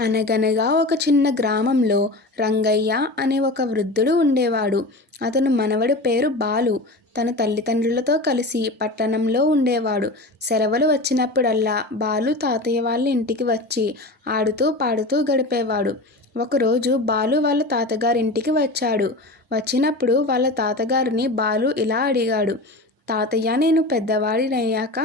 అనగనగా ఒక చిన్న గ్రామంలో రంగయ్య అనే ఒక వృద్ధుడు ఉండేవాడు. అతను మనవడి పేరు బాలు. తన తల్లిదండ్రులతో కలిసి పట్టణంలో ఉండేవాడు. సెలవులు వచ్చినప్పుడల్లా బాలు తాతయ్య వాళ్ళ ఇంటికి వచ్చి ఆడుతూ పాడుతూ గడిపేవాడు. ఒకరోజు బాలు వాళ్ళ తాతగారింటికి వచ్చాడు. వచ్చినప్పుడు వాళ్ళ తాతగారిని బాలు ఇలా అడిగాడు. తాతయ్య నేను పెద్దవాడినయ్యాక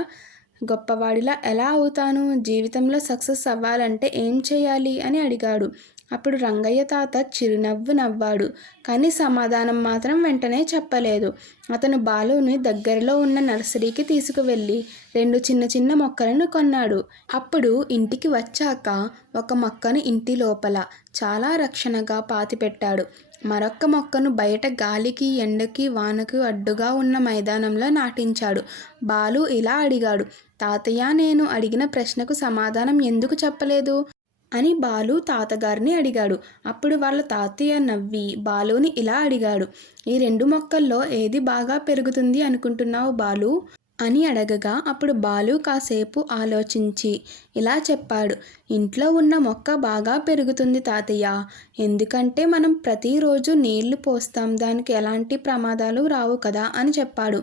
గొప్పవాడిలా ఎలా అవుతాను? జీవితంలో సక్సెస్ అవ్వాలంటే ఏం చేయాలి? అని అడిగాడు. అప్పుడు రంగయ్య తాత చిరునవ్వు నవ్వాడు. కానీ సమాధానం మాత్రం వెంటనే చెప్పలేదు. అతను బాలుని దగ్గరలో ఉన్న నర్సరీకి తీసుకువెళ్ళి రెండు చిన్న చిన్న మొక్కలను కొన్నాడు. అప్పుడు ఇంటికి వచ్చాక ఒక మొక్కను ఇంటి లోపల చాలా రక్షణగా పాతిపెట్టాడు. మరొక్క మొక్కను బయట గాలికి ఎండకి వానకు అడ్డుగా ఉన్న మైదానంలో నాటించాడు. బాలు ఇలా అడిగాడు తాతయ్య నేను అడిగిన ప్రశ్నకు సమాధానం ఎందుకు చెప్పలేదు అని బాలు తాతగారిని అడిగాడు. అప్పుడు వాళ్ళ తాతయ్య నవ్వి బాలుని ఇలా అడిగాడు ఈ రెండు మొక్కల్లో ఏది బాగా పెరుగుతుంది అనుకుంటున్నావు బాలు? అని అడగగా అప్పుడు బాలు కాసేపు ఆలోచించి ఇలా చెప్పాడు ఇంట్లో ఉన్న మొక్క బాగా పెరుగుతుంది తాతయ్య. ఎందుకంటే మనం ప్రతిరోజు నీళ్ళు పోస్తాం దానికి ఎలాంటి ప్రమాదాలు రావు కదా అని చెప్పాడు.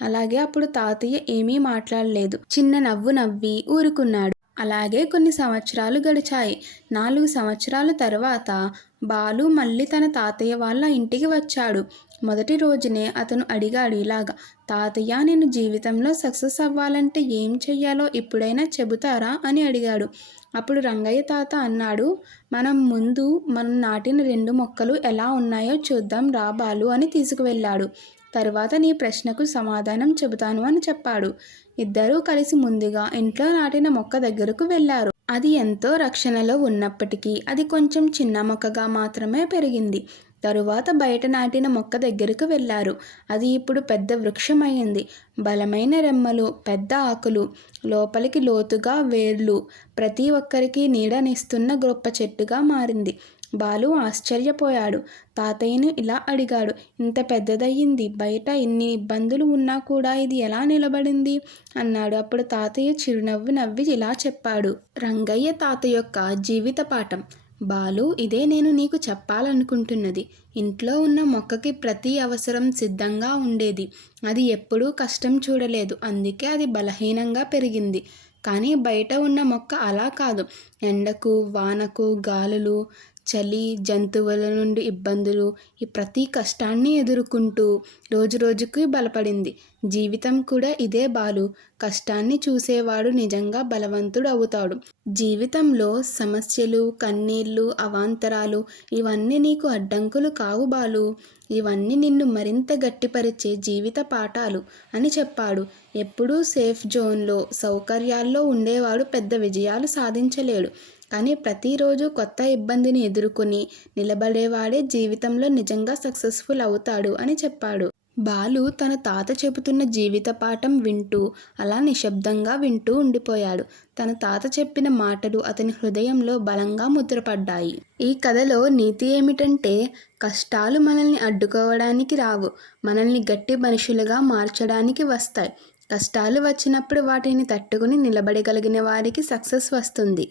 అలాగే అప్పుడు తాతయ్య ఏమీ మాట్లాడలేదు. చిన్న నవ్వు నవ్వి ఊరుకున్నాడు. అలాగే కొన్ని సంవత్సరాలు గడిచాయి. నాలుగు సంవత్సరాల తర్వాత బాలు మళ్ళీ తన తాతయ్య వాళ్ళ ఇంటికి వచ్చాడు. మొదటి రోజునే అతను అడిగాడు ఇలాగా తాతయ్య నేను జీవితంలో సక్సెస్ అవ్వాలంటే ఏం చెయ్యాలో ఇప్పుడైనా చెబుతారా? అని అడిగాడు. అప్పుడు రంగయ్య తాత అన్నాడు మనం ముందు మనం నాటిన రెండు మొక్కలు ఎలా ఉన్నాయో చూద్దాం రా బాలు అని తీసుకువెళ్ళాడు. తర్వాత నీ ప్రశ్నకు సమాధానం చెబుతాను అని చెప్పాడు. ఇద్దరూ కలిసి ముందుగా ఇంట్లో నాటిన మొక్క దగ్గరకు వెళ్ళారు. అది ఎంతో రక్షణలో ఉన్నప్పటికీ అది కొంచెం చిన్న మొక్కగా మాత్రమే పెరిగింది. తరువాత బయట నాటిన మొక్క దగ్గరకు వెళ్ళారు. అది ఇప్పుడు పెద్ద వృక్షమైంది. బలమైన రెమ్మలు పెద్ద ఆకులు లోపలికి లోతుగా వేర్లు ప్రతి ఒక్కరికి నీడనిస్తున్న గొప్ప చెట్టుగా మారింది. బాలు ఆశ్చర్యపోయాడు. తాతయ్యను ఇలా అడిగాడు ఇంత పెద్దదయ్యింది బయట ఎన్ని ఇబ్బందులు ఉన్నా కూడా ఇది ఎలా నిలబడింది? అన్నాడు. అప్పుడు తాతయ్య చిరునవ్వు నవ్వి ఇలా చెప్పాడు రంగయ్య తాత యొక్క జీవిత పాఠం. బాలు ఇదే నేను నీకు చెప్పాలనుకుంటున్నది. ఇంట్లో ఉన్న మొక్కకి ప్రతి అవసరం సిద్ధంగా ఉండేది. అది ఎప్పుడూ కష్టం చూడలేదు. అందుకే అది బలహీనంగా పెరిగింది. కానీ బయట ఉన్న మొక్క అలా కాదు. ఎండకు వానకు గాలులు చలి జంతువుల నుండి ఇబ్బందులు ఈ ప్రతి కష్టాన్ని ఎదుర్కొంటూ రోజు రోజుకి బలపడింది. జీవితం కూడా ఇదే బాలు. కష్టాన్ని చూసేవాడు నిజంగా బలవంతుడు అవుతాడు. జీవితంలో సమస్యలు కన్నీళ్ళు అవాంతరాలు ఇవన్నీ నీకు అడ్డంకులు కావు బాలు. ఇవన్నీ నిన్ను మరింత గట్టిపరిచే జీవిత పాఠాలు అని చెప్పాడు. ఎప్పుడూ సేఫ్ జోన్లో సౌకర్యాల్లో ఉండేవాడు పెద్ద విజయాలు సాధించలేడు. కానీ ప్రతిరోజు కొత్త ఇబ్బందిని ఎదుర్కొని నిలబడేవాడే జీవితంలో నిజంగా సక్సెస్ఫుల్ అవుతాడు అని చెప్పాడు. బాలు తన తాత చెబుతున్న జీవిత పాఠం వింటూ అలా నిశ్శబ్దంగా వింటూ ఉండిపోయాడు. తన తాత చెప్పిన మాటలు అతని హృదయంలో బలంగా ముద్రపడ్డాయి. ఈ కథలో నీతి ఏమిటంటే కష్టాలు మనల్ని అడ్డుకోవడానికి రావు. మనల్ని గట్టి మనుషులుగా మార్చడానికి వస్తాయి. కష్టాలు వచ్చినప్పుడు వాటిని తట్టుకుని నిలబడగలిగిన వారికి సక్సెస్ వస్తుంది.